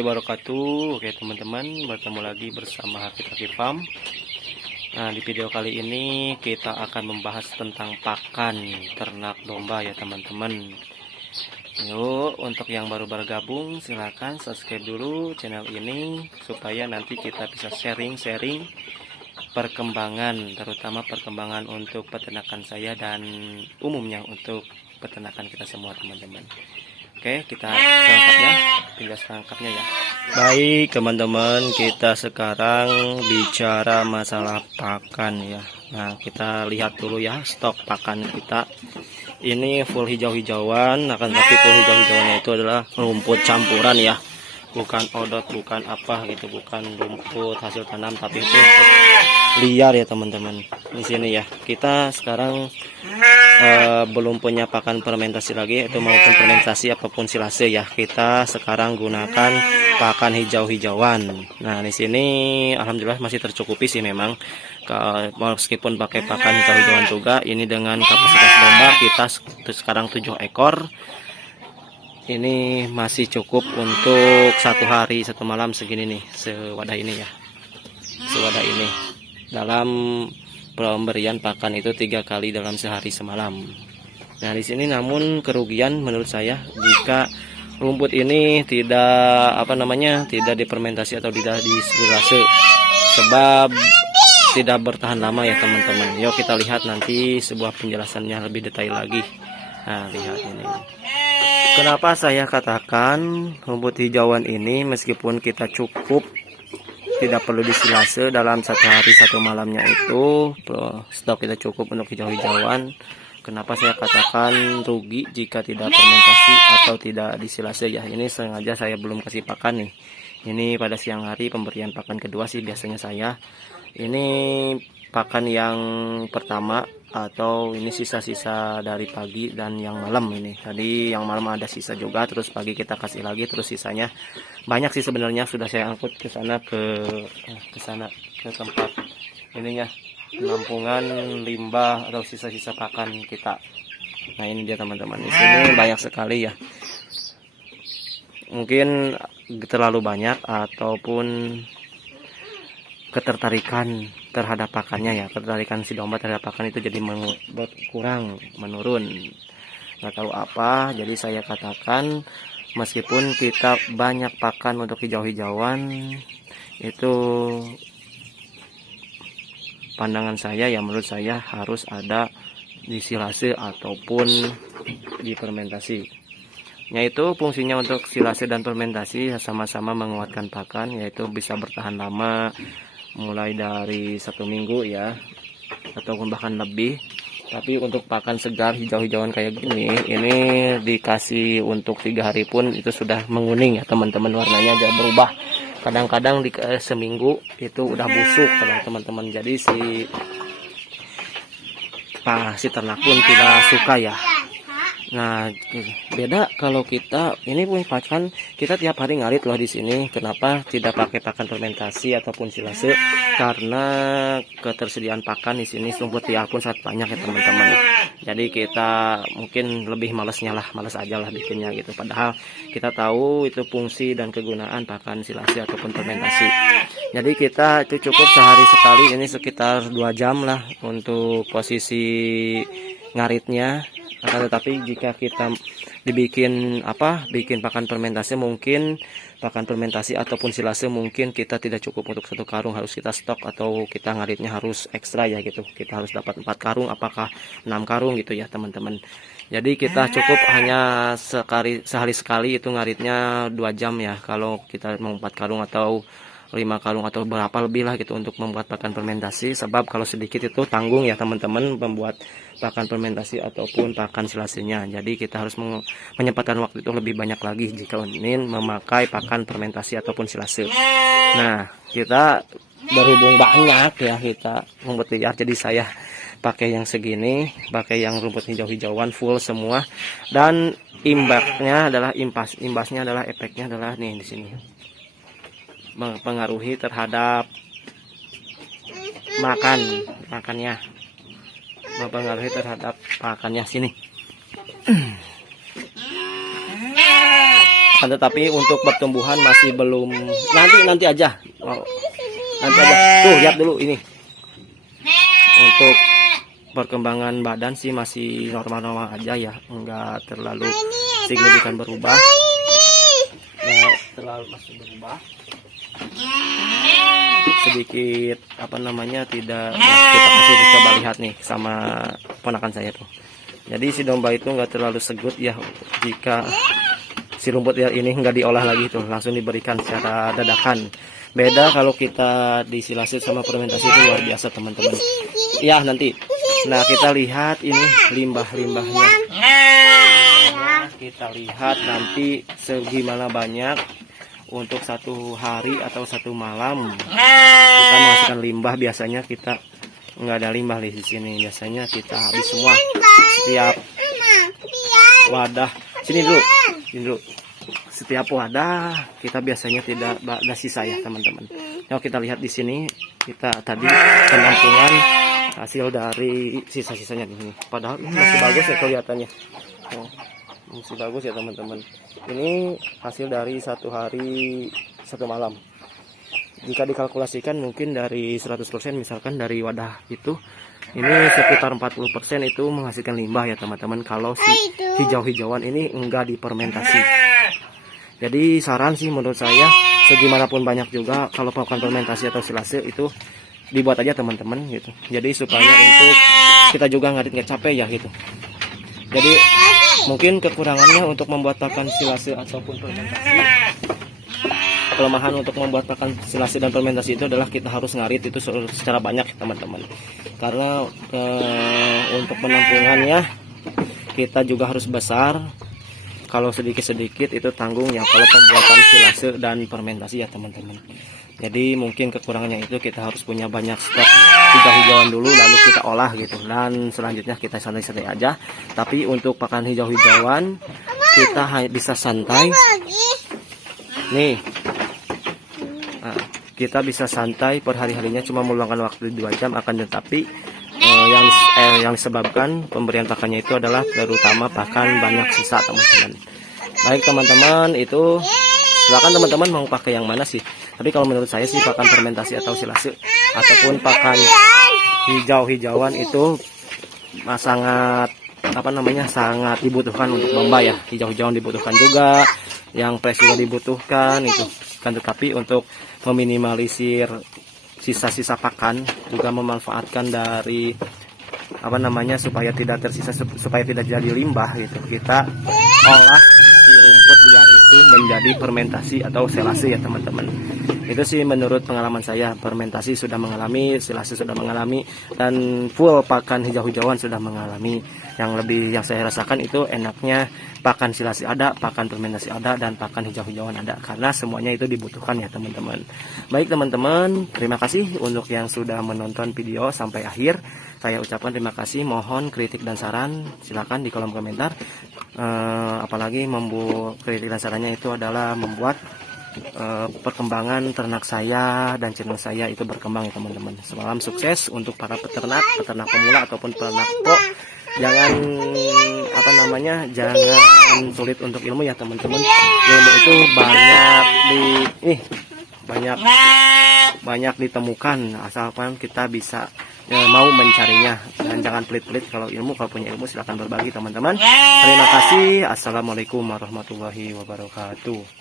warahmatullahi wabarakatuh. Oke teman-teman, bertemu lagi bersama Haki Farm. Nah, di video kali ini kita akan membahas tentang pakan ternak domba ya teman-teman. Yuk, untuk yang baru bergabung silahkan subscribe dulu channel ini supaya nanti kita bisa sharing-sharing perkembangan, terutama perkembangan untuk peternakan saya dan umumnya untuk peternakan kita semua teman-teman. Oke, kita selengkapnya, tinggal selengkapnya ya. Baik teman-teman, kita sekarang bicara masalah pakan ya. Nah, kita lihat dulu ya stok pakan kita. Ini full hijau-hijauan, akan tapi full hijau-hijauannya itu adalah rumput campuran ya. Bukan odot, bukan apa gitu, bukan rumput hasil tanam, tapi itu rumput liar ya teman-teman. Di sini ya, kita sekarang belum punya pakan fermentasi lagi, itu maupun fermentasi apapun silase ya. Kita sekarang gunakan pakan hijau-hijauan. Nah, di sini alhamdulillah masih tercukupi sih memang. Meskipun pakai pakan hijau-hijauan juga, ini dengan kapasitas domba kita sekarang 7 ekor. Ini masih cukup untuk 1 hari 1 malam segini nih, sewadah ini ya. Sewadah ini. Dalam pemberian pakan itu 3 kali dalam sehari semalam. Nah, di sini namun kerugian menurut saya jika rumput ini tidak tidak difermentasi atau tidak disilase, sebab tidak bertahan lama ya teman-teman. Yuk kita lihat nanti sebuah penjelasannya lebih detail lagi. Nah, lihat ini. Kenapa saya katakan rumput hijauan ini meskipun kita cukup tidak perlu disilase dalam 1 hari 1 malamnya itu stok kita cukup untuk hijau-hijauan. Kenapa saya katakan rugi jika tidak fermentasi atau tidak disilase ya? Ini sengaja saya belum kasih pakan nih. Ini pada siang hari pemberian pakan kedua sih biasanya saya. Ini pakan yang pertama atau ini sisa-sisa dari pagi dan yang malam ini. Tadi yang malam ada sisa juga, terus pagi kita kasih lagi, terus sisanya banyak sih sebenarnya sudah saya angkut ke sana ke tempat ininya, penampungan limbah atau sisa-sisa pakan kita. Nah, ini dia teman-teman. Di sini banyak sekali ya. Mungkin terlalu banyak ataupun ketertarikan terhadap pakannya ya, ketertarikan si domba terhadap pakan itu jadi berkurang, menurun, nggak tahu apa. Jadi saya katakan meskipun kita banyak pakan untuk hijau-hijauan, itu pandangan saya ya, menurut saya harus ada disilase ataupun difermentasi. Yaitu fungsinya untuk silase dan fermentasi sama-sama menguatkan pakan, yaitu bisa bertahan lama mulai dari 1 minggu ya, ataupun bahkan lebih. Tapi untuk pakan segar hijau-hijauan kayak gini, ini dikasih untuk 3 hari pun itu sudah menguning ya teman-teman, warnanya agak berubah. Kadang-kadang di seminggu itu udah busuk teman-teman. Jadi si ternak pun tidak suka ya. Nah, beda kalau kita ini punya pakan, kita tiap hari ngarit loh di sini. Kenapa tidak pakai pakan fermentasi ataupun silase? Karena ketersediaan pakan di sini rumput liar pun sangat banyak ya teman-teman. Jadi kita mungkin lebih males aja lah bikinnya gitu. Padahal kita tahu itu fungsi dan kegunaan pakan silase ataupun fermentasi. Jadi kita itu cukup sehari sekali, ini sekitar 2 jam lah untuk posisi ngaritnya. Akan tetapi jika kita bikin pakan fermentasi, mungkin pakan fermentasi ataupun silase mungkin kita tidak cukup untuk 1 karung, harus kita stok atau kita ngaritnya harus ekstra ya gitu. Kita harus dapat 4 karung, apakah 6 karung gitu ya teman-teman. Jadi kita cukup hanya sehari sekali itu ngaritnya 2 jam ya. Kalau kita mau 4 karung atau 5 karung atau berapa lebih lah gitu untuk membuat pakan fermentasi, sebab kalau sedikit itu tanggung ya teman-teman membuat pakan fermentasi ataupun pakan silasenya. Jadi kita harus menyempatkan waktu itu lebih banyak lagi jika ingin memakai pakan fermentasi ataupun silase. Nah, kita berhubung banyak ya kita rumput liar, jadi saya pakai yang segini, pakai yang rumput hijau-hijauan full semua. Dan imbasnya adalah efeknya adalah nih di sini, mempengaruhi terhadap makannya, mempengaruhi terhadap pakannya sini. tetapi untuk pertumbuhan masih belum, nanti aja. Oh, nanti aja. Tuh lihat dulu ini. Untuk perkembangan badan sih masih normal-normal aja ya, enggak terlalu signifikan berubah. Enggak terlalu masih berubah. Sedikit apa namanya tidak, kita kasih coba lihat nih sama ponakan saya tuh. Jadi si domba itu enggak terlalu segut ya jika si rumput liar ini enggak diolah lagi tuh, langsung diberikan secara dadakan. Beda kalau kita disilase sama fermentasi itu luar biasa teman-teman. Ya nanti. Nah kita lihat ini limbah-limbahnya. Nah, kita lihat nanti segimana banyak untuk satu hari atau satu malam kita menghasilkan limbah. Biasanya kita nggak ada limbah di sini. Biasanya kita habis semua setiap wadah. Sini dulu. Setiap wadah kita biasanya tidak ada sisa ya teman-teman. Kalau kita lihat di sini kita tadi penampungan hasil dari sisa-sisanya di sini. Padahal ini masih bagus ya kelihatannya. Oh, masih bagus ya teman-teman. Ini hasil dari satu hari satu malam. Jika dikalkulasikan mungkin dari 100% misalkan dari wadah itu, ini sekitar 40% itu menghasilkan limbah ya teman-teman. Kalau si hijau-hijauan ini enggak difermentasi. Jadi saran sih menurut saya, segimanapun banyak juga kalau melakukan fermentasi atau silase itu dibuat aja teman-teman gitu. Jadi supaya untuk kita juga nggak capek ya gitu. Jadi mungkin kekurangannya untuk membuat pakan silase ataupun fermentasi, kelemahan untuk membuat pakan silase dan fermentasi itu adalah kita harus ngarit itu secara banyak teman-teman. Karena untuk penampungannya kita juga harus besar. Kalau sedikit-sedikit itu tanggung ya kalau pembuatan silase dan fermentasi ya teman-teman. Jadi mungkin kekurangannya itu kita harus punya banyak stok hijau-hijauan dulu lalu kita olah gitu. Dan selanjutnya kita santai-santai aja. Tapi untuk pakan hijau-hijauan kita bisa santai. Nih. Nah, kita bisa santai per hari-harinya cuma meluangkan waktu 2 jam akan tetapi yang disebabkan pemberian pakannya itu adalah terutama pakan banyak sisa teman-teman. Baik teman-teman, itu silakan teman-teman mau pakai yang mana sih. Tapi kalau menurut saya sih pakan fermentasi atau silase ataupun pakan hijau-hijauan itu sangat sangat dibutuhkan untuk domba ya. Hijau-hijauan dibutuhkan juga, yang fresh juga dibutuhkan itu. Kan tetapi untuk meminimalisir sisa-sisa pakan juga memanfaatkan dari supaya tidak tersisa, supaya tidak jadi limbah gitu. Kita olah si rumput liar itu menjadi fermentasi atau silase ya teman-teman. Itu sih menurut pengalaman saya, fermentasi sudah mengalami, silase sudah mengalami, dan full pakan hijau-hijauan sudah mengalami. Yang saya rasakan itu enaknya pakan silase ada, pakan fermentasi ada, dan pakan hijau-hijauan ada, karena semuanya itu dibutuhkan ya teman-teman. Baik teman-teman, terima kasih untuk yang sudah menonton video sampai akhir. Saya ucapkan terima kasih. Mohon kritik dan saran silakan di kolom komentar. Apalagi membuat kritik dan sarannya itu adalah membuat perkembangan ternak saya dan channel saya itu berkembang ya teman-teman. Semalam sukses untuk para peternak pemula ataupun peternak pro. Jangan jangan sulit untuk ilmu ya teman-teman. Ilmu itu banyak ditemukan asalkan kita bisa mau mencarinya, dan jangan pelit-pelit kalau punya ilmu silahkan berbagi teman-teman. Terima kasih. Assalamualaikum warahmatullahi wabarakatuh.